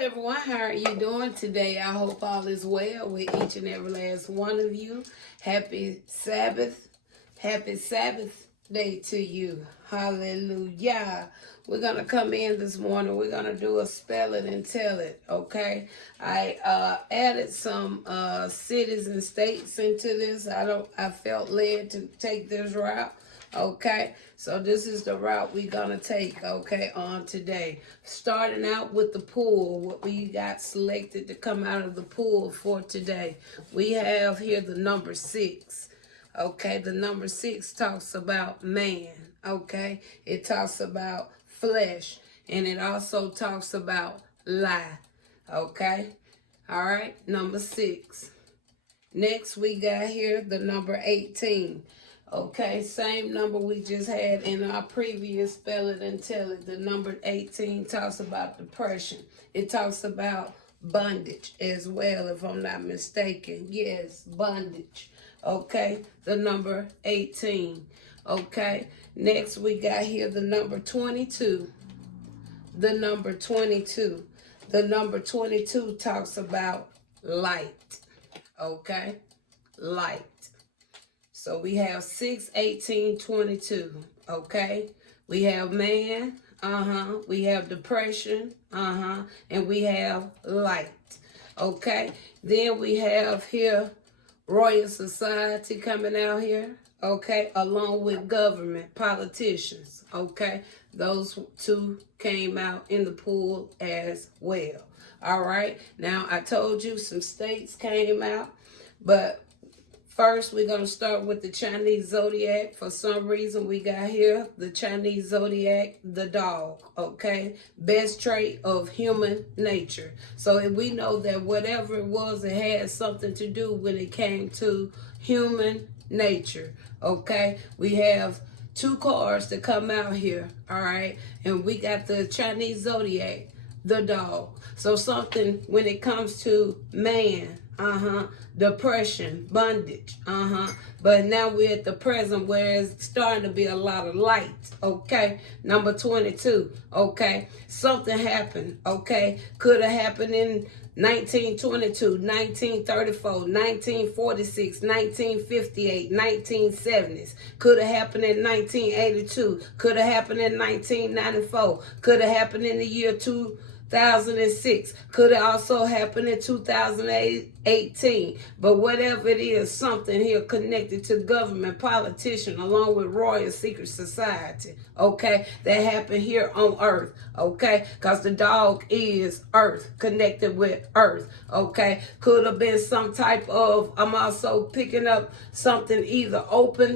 everyone, how are you doing today? I hope all is well with each and every last one of you. Happy Sabbath. Happy Sabbath day to you. Hallelujah. We're going to come in this morning. We're going to do a spell it and tell it, okay? I added some cities and states into this. I felt led to take this route. Okay, so this is the route we're gonna take, okay, on today. Starting out with the pool, what we got selected to come out of the pool for today. We have here the number 6. Okay, the number 6 talks about man, okay? It talks about flesh, and it also talks about lie, okay? All right, number 6. Next, we got here the number 18. Okay, same number we just had in our previous spell it and tell it. The number 18 talks about depression. It talks about bondage as well, if I'm not mistaken. Yes, bondage. Okay, the number 18. Okay, next we got here the number 22. The number 22. The number 22 talks about light. Okay, light. So we have 6, 18, 22, okay? We have man, we have depression, and we have light, okay? Then we have here Royal Society coming out here, okay? Along with government, politicians, okay? Those two came out in the pool as well, all right? Now, I told you some states came out, but first, we're going to start with the Chinese zodiac. For some reason, we got here the Chinese zodiac, the dog, okay? Best trait of human nature. So we know that whatever it was, it had something to do when it came to human nature, okay? We have 2 cards that come out here, all right? And we got the Chinese zodiac, the dog. So something when it comes to man, depression, bondage, but now we're at the present where it's starting to be a lot of light, okay? Number 22, okay? Something happened, okay? Could have happened in 1922, 1934, 1946, 1958, 1970s. Could have happened in 1982. Could have happened in 1994. Could have happened in the year 2006. Could have also happened in 2018. But whatever it is, something here connected to government, politician, along with Royal Secret Society, okay, that happened here on Earth, okay, because the dog is Earth, connected with Earth, okay. Could have been some type of, I'm also picking up something either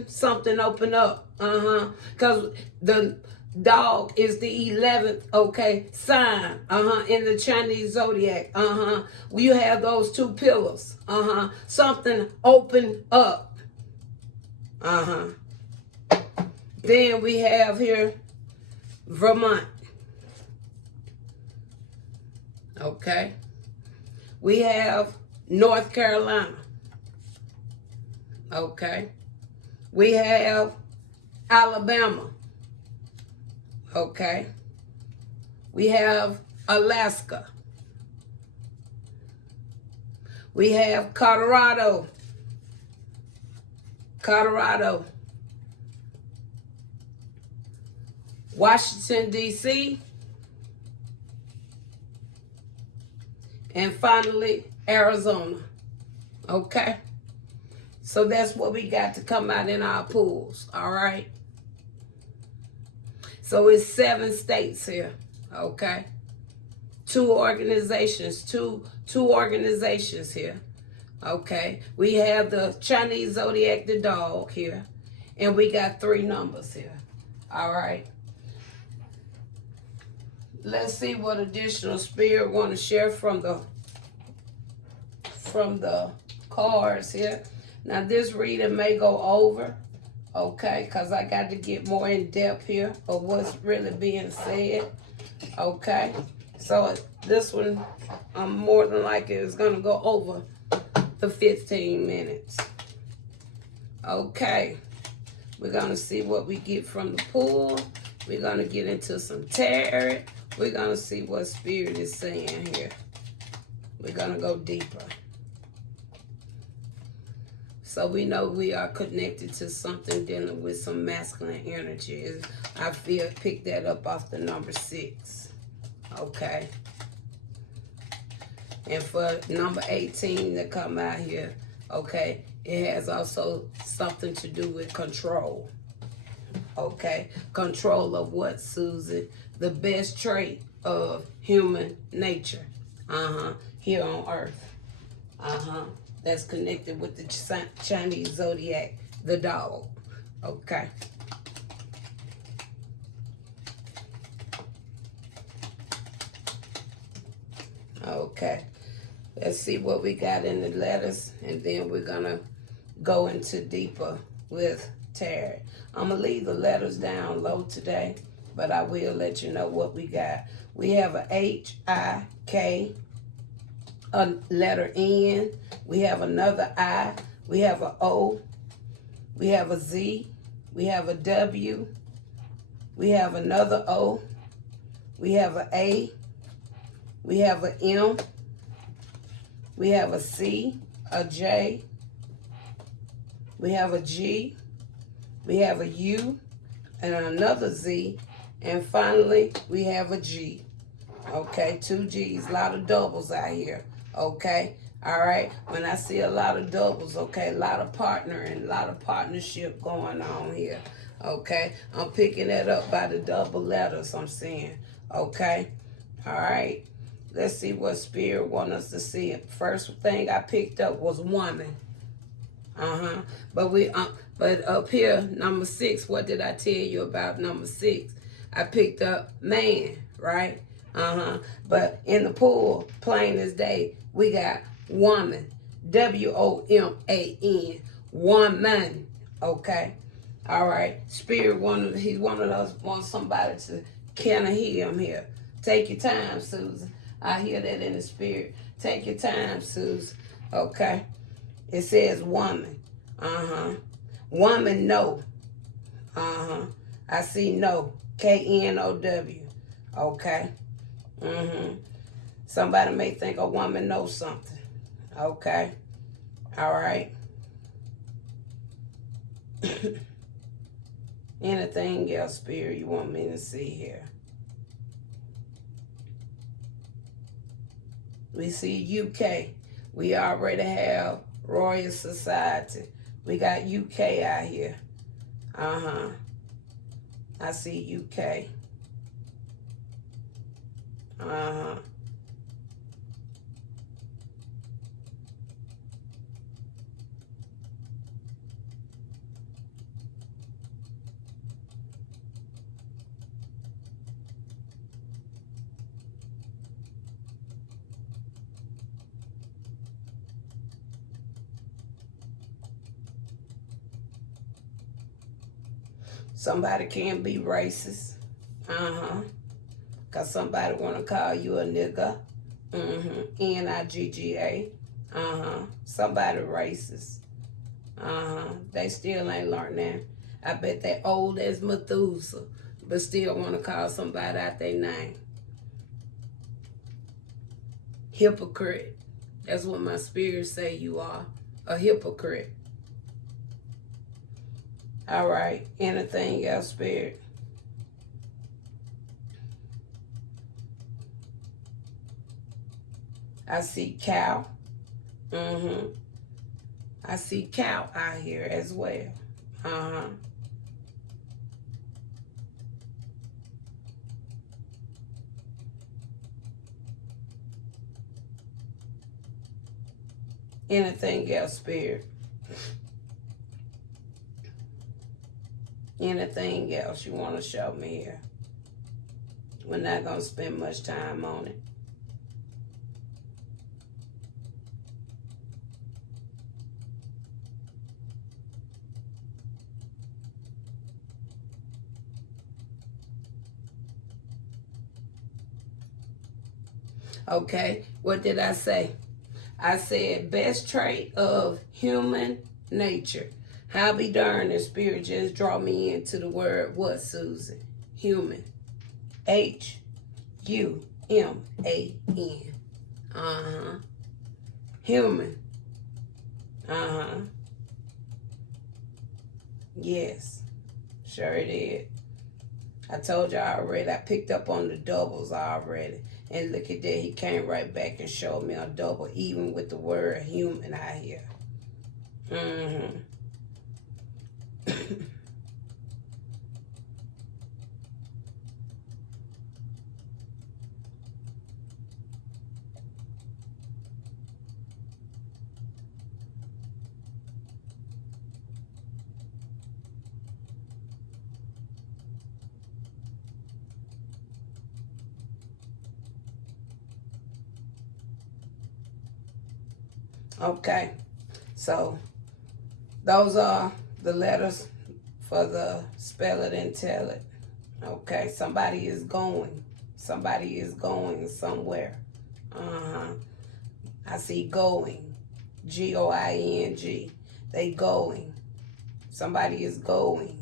something open up, because the dog is the 11th, okay, sign, in the Chinese zodiac, you have those 2 pillars, something open up, Then we have here Vermont, okay. We have North Carolina, okay. We have Alabama, okay. We have Alaska. We have Colorado. Washington, D.C. And finally, Arizona. Okay? So that's what we got to come out in our pools. All right? So it's 7 states here, okay? 2 organizations, two organizations here, okay? We have the Chinese zodiac, the dog here, and we got 3 numbers here, all right? Let's see what additional spirit want to share from the cards here. Now this reading may go over, okay, because I got to get more in depth here of what's really being said, okay? So this one, I'm more than likely is going to go over the 15 minutes. Okay, we're going to see what we get from the pool. We're going to get into some tarot. We're going to see what Spirit is saying here. We're going to go deeper. So we know we are connected to something dealing with some masculine energy. I pick that up off the number 6. Okay. And for number 18 to come out here, okay, it has also something to do with control. Okay. Control of what, Susan? The best trait of human nature. Here on earth. That's connected with the Chinese zodiac, the dog. Okay. Okay. Let's see what we got in the letters, and then we're going to go into deeper with tarot. I'm going to leave the letters down low today, but I will let you know what we got. We have a H-I-K, a letter N. We have another I. We have a O. We have a Z. We have a W. We have another O. We have a A. We have a M. We have a C, a J. We have a G. We have a U and another Z. And finally, we have a G. Okay, 2 G's, a lot of doubles out here. Okay, all right. When I see a lot of doubles, okay, a lot of partnering, a lot of partnership going on here. Okay, I'm picking that up by the double letters I'm seeing. Okay, all right. Let's see what Spirit wants us to see. First thing I picked up was woman. But up here, number 6, what did I tell you about number 6? I picked up man, right? But in the pool, plain as day, we got woman. W-O-M-A-N. Woman. Okay? All right. Spirit wants somebody to kind of hear him here. Take your time, Susan. I hear that in the spirit. Take your time, Susan. Okay? It says woman. Woman, no. I see no. K-N-O-W. Okay? Somebody may think a woman knows something. Okay? All right? Anything else, Spirit, you want me to see here? We see UK. We already have Royal Society. We got UK out here. I see UK. Somebody can be racist. Because somebody want to call you a nigga. N-I-G-G-A. Somebody racist. They still ain't learned that. I bet they old as Methuselah, but still want to call somebody out their name. Hypocrite. That's what my spirit say you are. A hypocrite. All right. Anything else, Spirit? I see cow. I see cow out here as well. Anything else, Spirit? Anything else you want to show me here? We're not going to spend much time on it. Okay, what did I say? I said best trait of human nature. How be darned if Spirit just draw me into the word what, Susan? Human. H-U-M-A-N. Human. Human. Yes. Sure it is. I told you already. I picked up on the doubles already. And look at that. He came right back and showed me a double, even with the word human out here. Okay. So those are the letters for the spell it and tell it. Okay, somebody is going. Somebody is going somewhere. I see going. Going. They going. Somebody is going.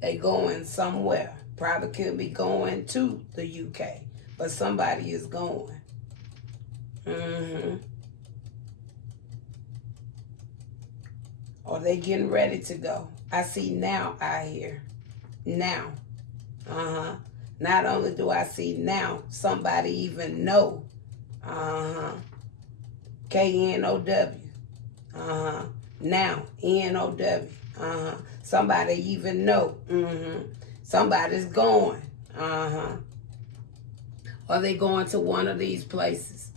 They going somewhere. Probably could be going to the UK, but somebody is going. Or they getting ready to go. I see now out here. Now. Not only do I see now, somebody even know. K-N-O-W. Now. N-O-W. Somebody even know. Somebody's going. Or they going to one of these places.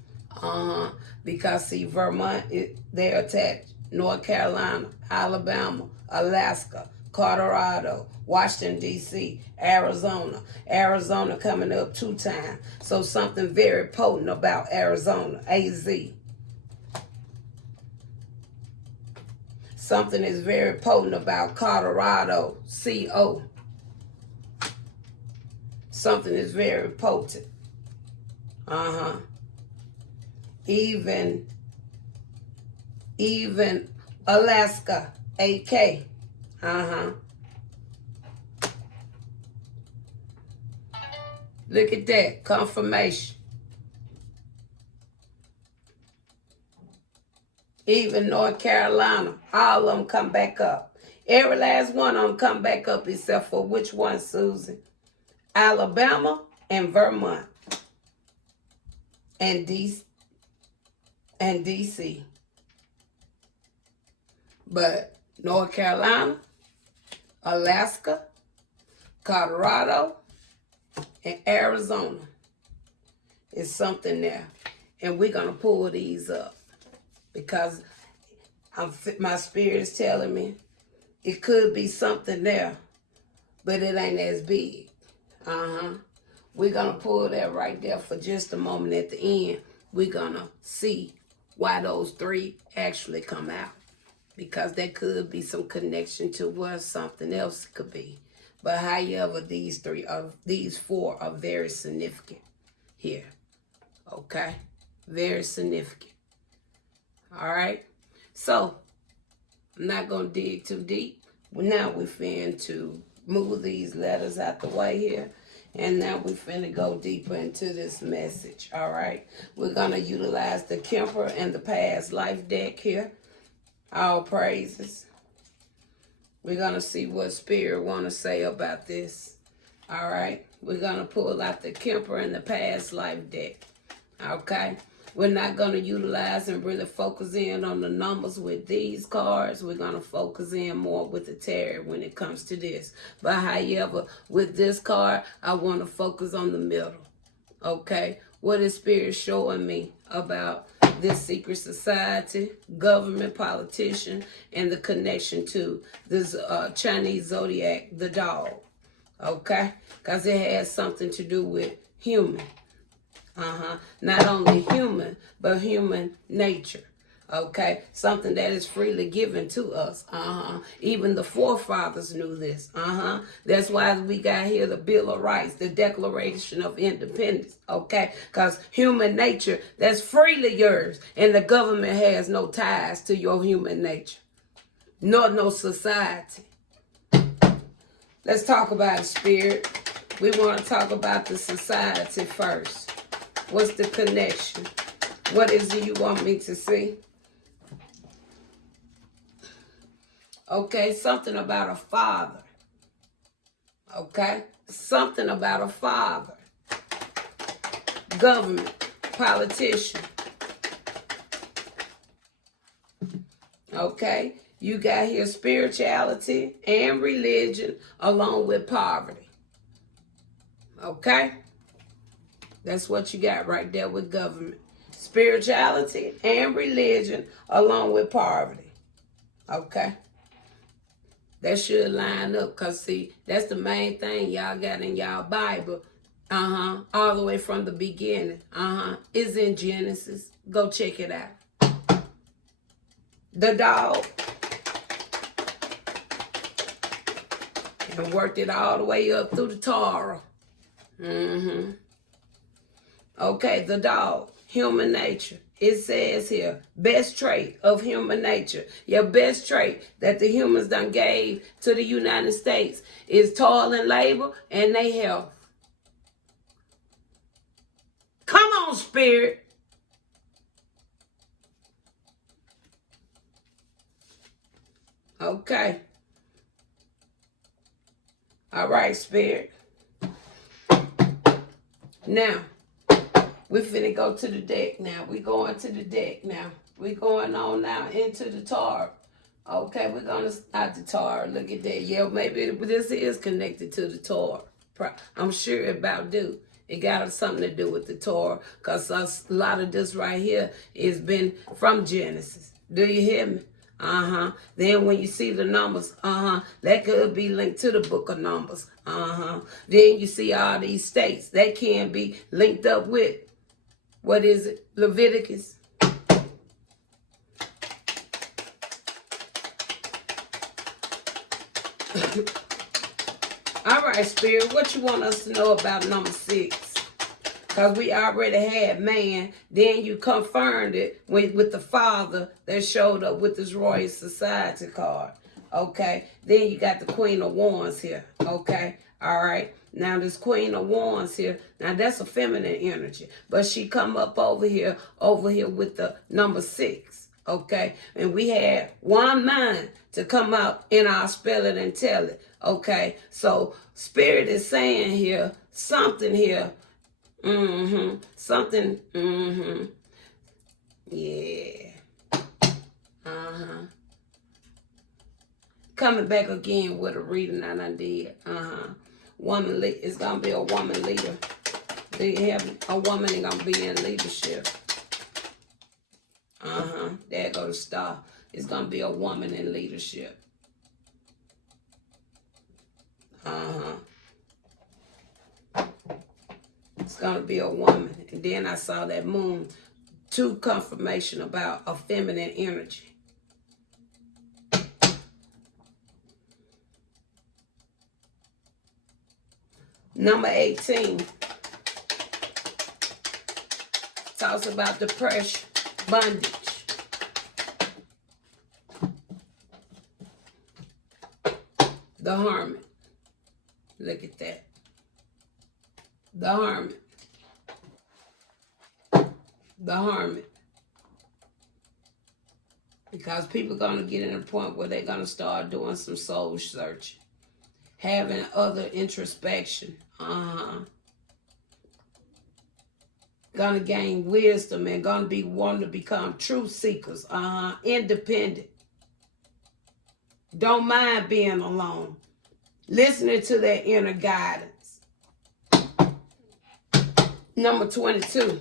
Because see, Vermont, they're attached. North Carolina, Alabama, Alaska, Colorado, Washington, D.C., Arizona. Arizona coming up 2 times. So something very potent about Arizona, A-Z. Something is very potent about Colorado, C-O. Something is very potent. Even Alaska, AK. Look at that, confirmation. Even North Carolina, all of them come back up. Every last one of them come back up except for which one, Susan? Alabama and Vermont. And D.C. But North Carolina, Alaska, Colorado, and Arizona is something there. And we're going to pull these up because my spirit is telling me it could be something there, but it ain't as big. We're going to pull that right there for just a moment. At the end, we're going to see why those 3 actually come out. Because there could be some connection to what something else could be. But however, these 4 are very significant here. Okay? Very significant. All right? So, I'm not going to dig too deep. Now we're finna to move these letters out the way here. And now we're finna go deeper into this message. All right? We're going to utilize the Kemper and the Past Life deck here. All praises. We're going to see what Spirit want to say about this. All right. We're going to pull out the Kemper and the Past Life deck. Okay. We're not going to utilize and really focus in on the numbers with these cards. We're going to focus in more with the tarot when it comes to this. But however, with this card, I want to focus on the middle. Okay. What is Spirit showing me about this secret society, government, politician, and the connection to this Chinese zodiac, the dog, okay? Because it has something to do with human. Not only human, but human nature. Okay, something that is freely given to us. Even the forefathers knew this. That's why we got here the Bill of Rights, the Declaration of Independence. Okay, because human nature, that's freely yours, and the government has no ties to your human nature, nor no society. Let's talk about it, Spirit. We want to talk about the society first. What's the connection? What is it you want me to see? Okay, something about a father. Okay, something about a father. Government, politician. Okay, you got here spirituality and religion along with poverty. Okay, that's what you got right there with government. Spirituality and religion along with poverty. Okay, that should line up, because see, that's the main thing y'all got in y'all Bible. All the way from the beginning. It's in Genesis. Go check it out. The dog. And worked it all the way up through the Torah. Okay, the dog. Human nature. It says here, best trait of human nature. Your best trait that the humans done gave to the United States is toil and labor and their health. Come on, Spirit. Okay. All right, Spirit. Now, we finna go to the deck now. We going to the deck now. We going on now into the Torah. Okay, we're gonna start the Torah. Look at that. Yeah, maybe this is connected to the Torah. I'm sure it about do. It got something to do with the Torah, because a lot of this right here has been from Genesis. Do you hear me? Then when you see the numbers, that could be linked to the book of Numbers. Then you see all these states. That can be linked up with, what is it? Leviticus. All right, Spirit, what you want us to know about number 6? Because we already had man. Then you confirmed it with the father that showed up with this Royal Society card. Okay. Then you got the Queen of Wands here. Okay. All right. Now this Queen of Wands here. Now that's a feminine energy. But she come up over here with the number 6. Okay. And we had one mind to come out in our spell it and tell it. Okay. So Spirit is saying here, something here. Something. Yeah. Coming back again with a reading that I did. Woman, it's gonna be a woman leader. They have a woman that's gonna be in leadership. There go the star. It's gonna be a woman in leadership. It's gonna be a woman. And then I saw that moon. 2 confirmation about a feminine energy. Number 18 talks about depression, bondage. The Hermit. Look at that. The Hermit. The Hermit. Because people are going to get in a point where they're going to start doing some soul searching. Having other introspection. Going to gain wisdom and going to be wanting to become truth seekers. Independent. Don't mind being alone. Listening to their inner guidance. Number 22.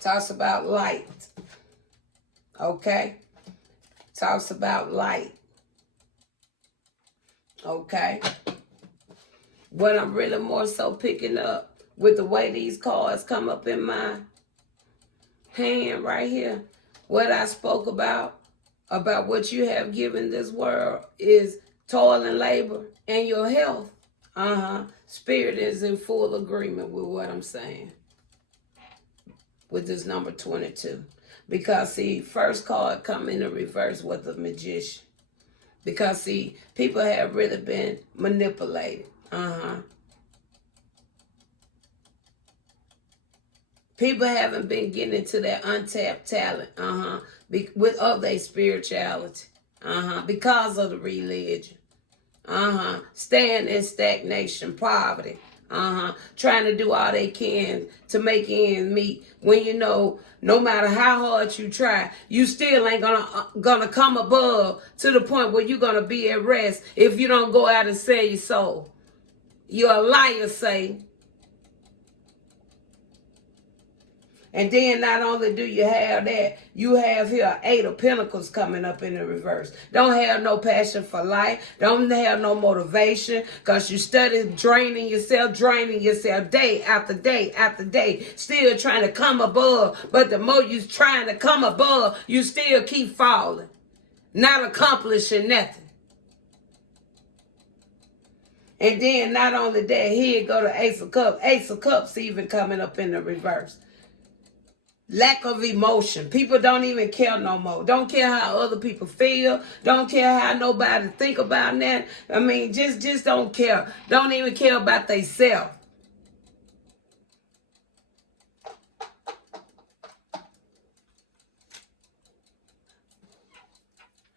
Talks about light. Okay? Talks about light. Okay? What I'm really more so picking up with the way these cards come up in my hand right here, what I spoke about what you have given this world is toil and labor and your health. Spirit is in full agreement with what I'm saying with this number 22. Because, see, first card come in the reverse with the Magician. Because, see, people have really been manipulated. People haven't been getting into their untapped talent. With of their spirituality. Because of the religion. Staying in stagnation, poverty. Trying to do all they can to make ends meet. When you know, no matter how hard you try, you still ain't gonna come above to the point where you're gonna be at rest if you don't go out and sell your soul. You're a liar, Satan. And then not only do you have that, you have here 8 of Pentacles coming up in the reverse. Don't have no passion for life. Don't have no motivation because you study draining yourself day after day after day. Still trying to come above. But the more you're trying to come above, you still keep falling. Not accomplishing nothing. And then not only that, here go the Ace of Cups. Ace of Cups even coming up in the reverse. Lack of emotion. People don't even care no more. Don't care how other people feel. Don't care how nobody think about that. I mean, just don't care. Don't even care about themselves.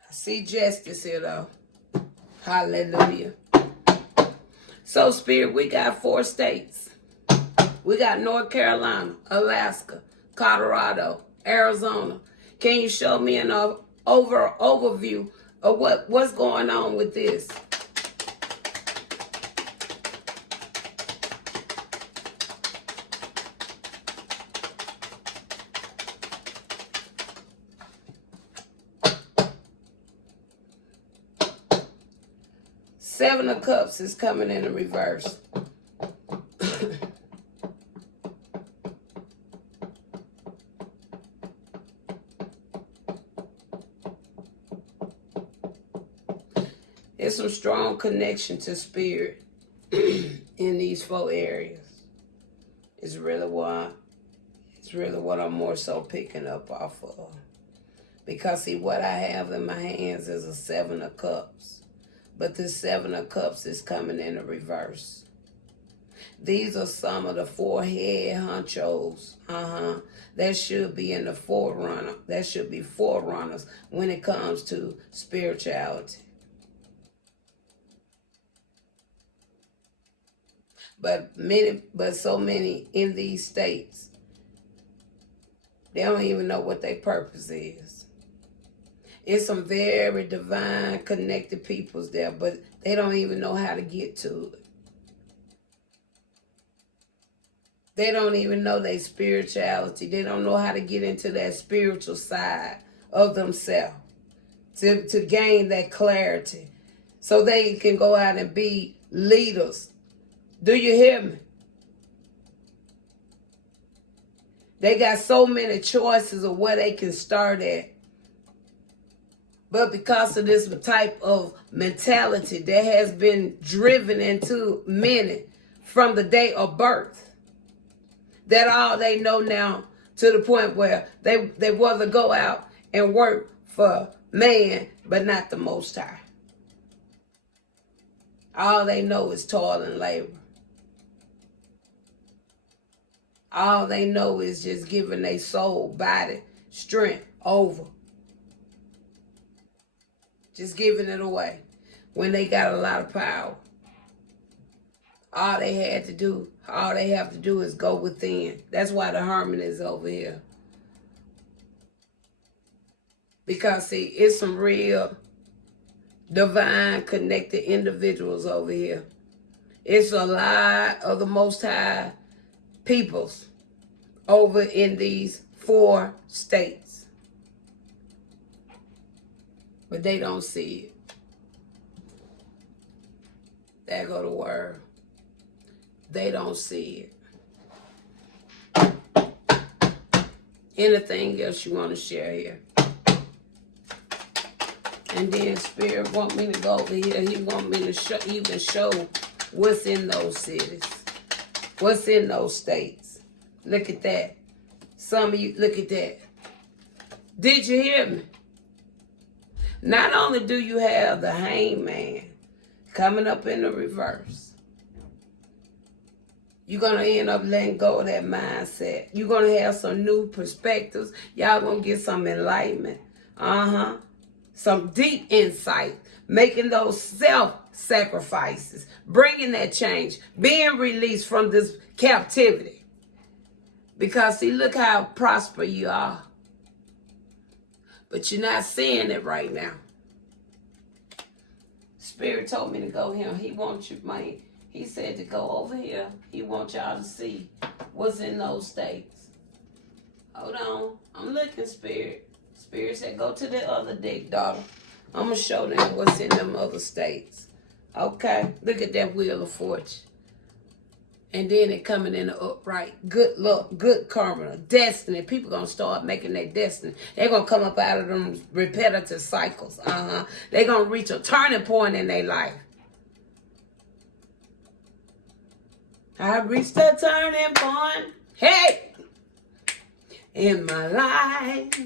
I see justice here though. Hallelujah. So, Spirit, we got 4 states. We got North Carolina, Alaska, Colorado, Arizona. Can you show me an overview of what's going on with this? Seven of Cups is coming in the reverse. There's some strong connection to spirit in these 4 areas. It's really what I'm more so picking up off of. Because see, what I have in my hands is a 7 of Cups. But this 7 of Cups is coming in the reverse. These are some of the 4 head honchos. That should be in the forerunner. That should be forerunners when it comes to spirituality. But so many in these states, they don't even know what their purpose is. It's some very divine connected peoples there, but they don't even know how to get to it. They don't even know their spirituality. They don't know how to get into that spiritual side of themselves to gain that clarity so they can go out and be leaders. Do you hear me? They got so many choices of where they can start at. But because of this type of mentality that has been driven into many from the day of birth, that all they know now to the point where they rather go out and work for man, but not the Most High. All they know is toil and labor. All they know is just giving their soul, body, strength over. Just giving it away when they got a lot of power. All they have to do is go within. That's why the Hermit is over here. Because, see, it's some real divine connected individuals over here. It's a lot of the Most High peoples over in these 4 states. But they don't see it. There go the word. They don't see it. Anything else you want to share here? And then Spirit want me to go over here. He want me to even show what's in those cities. What's in those states. Look at that. Some of you, look at that. Did you hear me? Not only do you have the hangman coming up in the reverse, you're going to end up letting go of that mindset. You're going to have some new perspectives. Y'all going to get some enlightenment. Some deep insight. Making those self-sacrifices. Bringing that change. Being released from this captivity. Because see, look how prosperous you are. But you're not seeing it right now. Spirit told me to go here. He wants you, man. He said to go over here. He wants y'all to see what's in those states. Hold on. I'm looking, Spirit. Spirit said go to the other deck, daughter. I'm going to show them what's in them other states. Okay? Look at that Wheel of Fortune. And then it coming in the upright. Good luck, good karma, destiny. People going to start making their destiny. They're going to come up out of them repetitive cycles. They're going to reach a turning point in their life. I reached a turning point. Hey! In my life.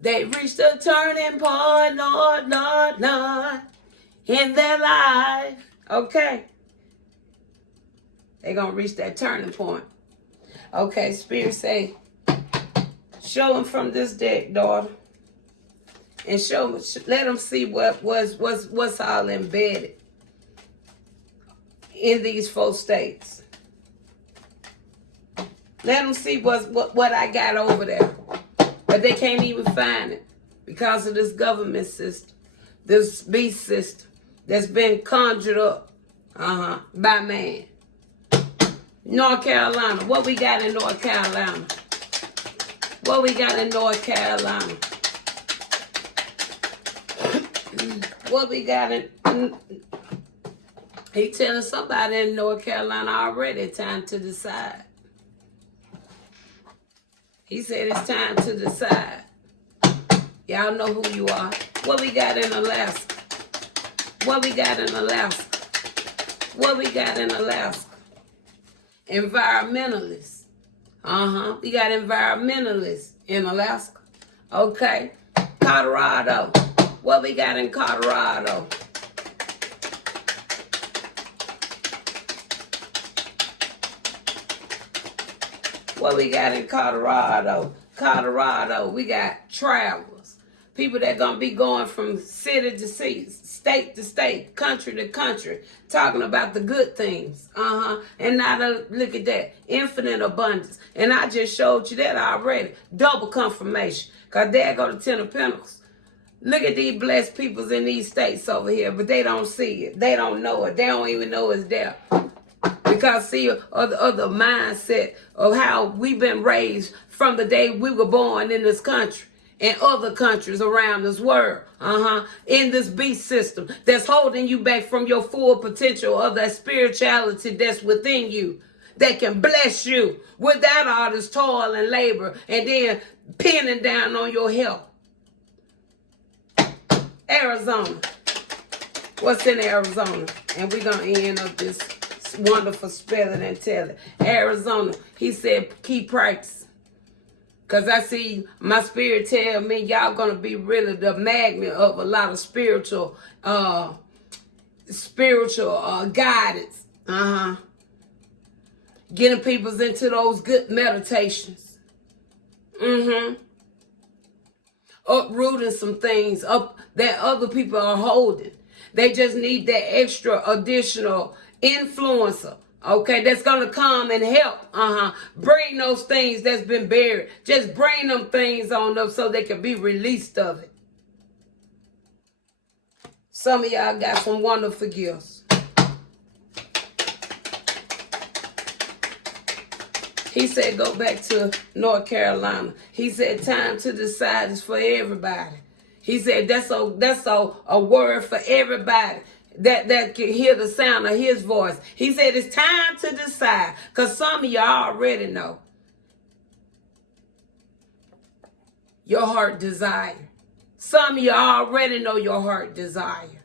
They reached a turning point, Lord, Lord, Lord. In their life. Okay. They're going to reach that turning point. Okay, Spirit say, show them from this deck, daughter. And let them see what's all embedded in these 4 states. Let them see what I got over there. But they can't even find it because of this government system, this beast system that's been conjured up by man. North Carolina. What we got in North Carolina? What we got in North Carolina? What we got in... He telling somebody in North Carolina already time to decide. He said it's time to decide. Y'all know who you are. What we got in Alaska? What we got in Alaska? What we got in Alaska? Environmentalists. We got environmentalists in Alaska. Okay. Colorado. What we got in Colorado? What we got in Colorado? Colorado, we got travelers. People that going to be going from city to city, state to state, country to country, talking about the good things. And now look at that. Infinite abundance. And I just showed you that already. Double confirmation. Because there go the 10 of Pentacles. Look at these blessed peoples in these states over here, but they don't see it. They don't know it. They don't even know it's there. Because see, of the mindset of how we've been raised from the day we were born in this country and other countries around this world, in this beast system that's holding you back from your full potential of that spirituality that's within you, that can bless you without all this toil and labor and then pinning down on your health. Arizona. What's in Arizona? And we're going to end up this wonderful spelling and telling. Arizona, he said, keep practicing. Because I see my spirit tell me y'all going to be really the magnet of a lot of spiritual guidance. Getting people into those good meditations. Uprooting some things up that other people are holding. They just need that extra additional influencer, okay, that's going to come and help, bring those things that's been buried. Just bring them things on up so they can be released of it. Some of y'all got some wonderful gifts. He said go back to North Carolina. He said time to decide is for everybody. He said that's a word for everybody that can hear the sound of his voice. He said it's time to decide, because some of y'all already know your heart desire. Some of y'all already know your heart desire.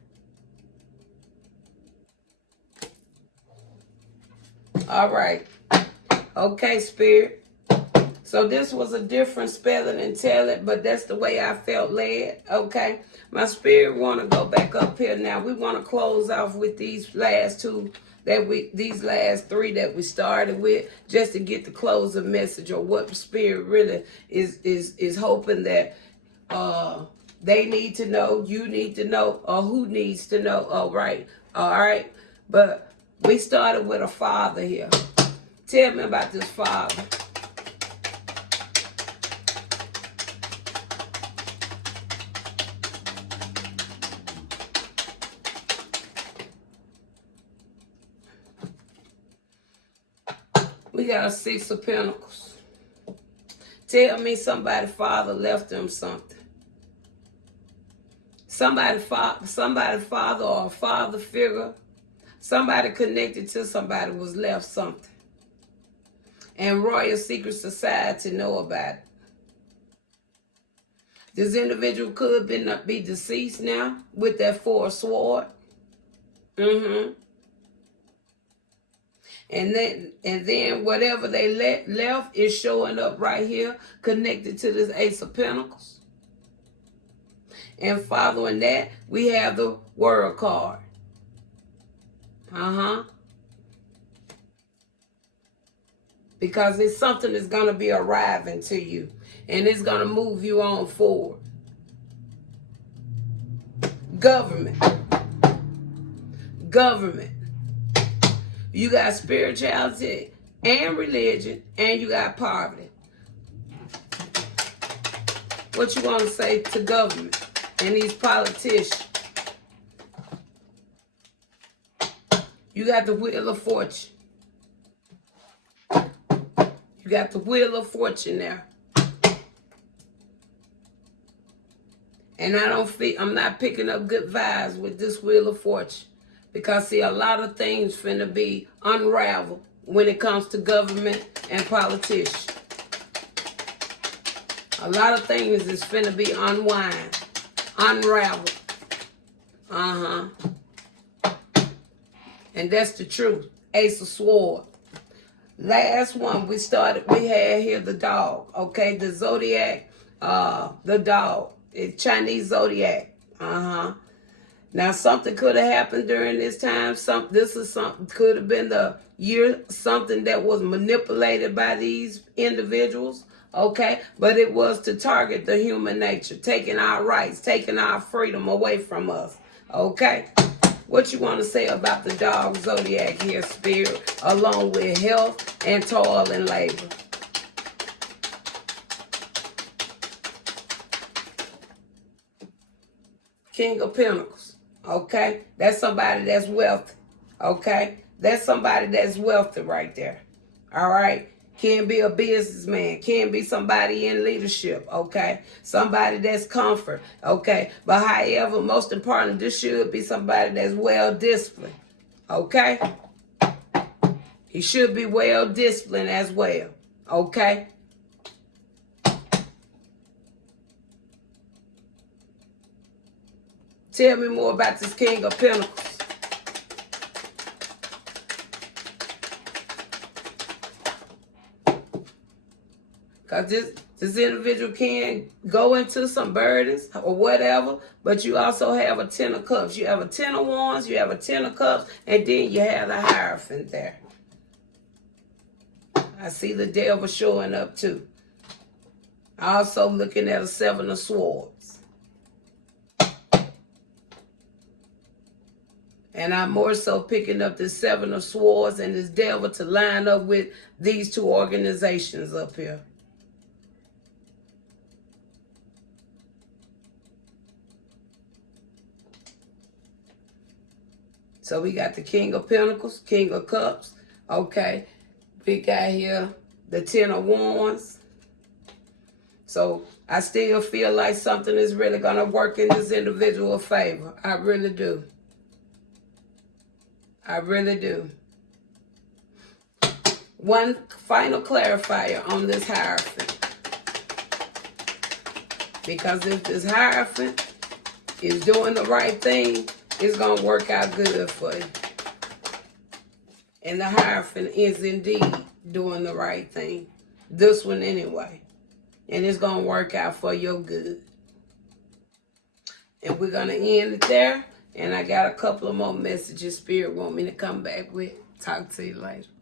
All right. Okay, Spirit. So this was a different spelling and tell it, but that's the way I felt led, okay? My spirit want to go back up here now. We want to close off with these last two these last three that we started with, just to get the closing message or what the spirit really is hoping that they need to know, you need to know, or who needs to know. All right. But we started with a father here. Tell me about this father. We got a 6 of Pentacles. Tell me somebody's father left them something. Somebody's father or a father figure. Somebody connected to somebody was left something. And Royal Secret Society know about it. This individual could be deceased now with that 4 of Swords. And then whatever they left is showing up right here, connected to this Ace of Pentacles. And following that, we have the World card. Because it's something that's going to be arriving to you. And it's going to move you on forward. Government. You got spirituality and religion, and you got poverty. What you want to say to government and these politicians? You got the Wheel of Fortune. You got the Wheel of Fortune there. And I'm not picking up good vibes with this Wheel of Fortune. Because, see, a lot of things finna be unraveled when it comes to government and politicians. A lot of things is finna be unraveled. And that's the truth. Ace of Swords. Last one we had here the dog. Okay, the zodiac, the dog. It's Chinese zodiac. Now, something could have happened during this time. Could have been the year, something that was manipulated by these individuals, okay? But it was to target the human nature, taking our rights, taking our freedom away from us, okay? What you want to say about the dog zodiac here, spirit, along with health and toil and labor? King of Pentacles. Okay, that's somebody that's wealthy. Okay, that's somebody that's wealthy right there. All right, can be a businessman, can be somebody in leadership. Okay, somebody that's comfort. Okay, but however, most important, this should be somebody that's well disciplined. Okay, he should be well disciplined as well. Okay. Tell me more about this King of Pentacles. Because this individual can go into some burdens or whatever, but you also have a 10 of Cups. You have a 10 of Wands, you have a 10 of Cups, and then you have the Hierophant there. I see the Devil showing up too. Also looking at a 7 of Swords. And I'm more so picking up the 7 of Swords and this Devil to line up with these two organizations up here. So we got the King of Pentacles, King of Cups. Okay. We got here the 10 of Wands. So I still feel like something is really going to work in this individual's favor. I really do. I really do. One final clarifier on this Hierophant. Because if this Hierophant is doing the right thing, it's going to work out good for you. And the Hierophant is indeed doing the right thing. this one anyway. And it's going to work out for your good. And we're going to end it there. And I got a couple of more messages Spirit want me to come back with. Talk to you later.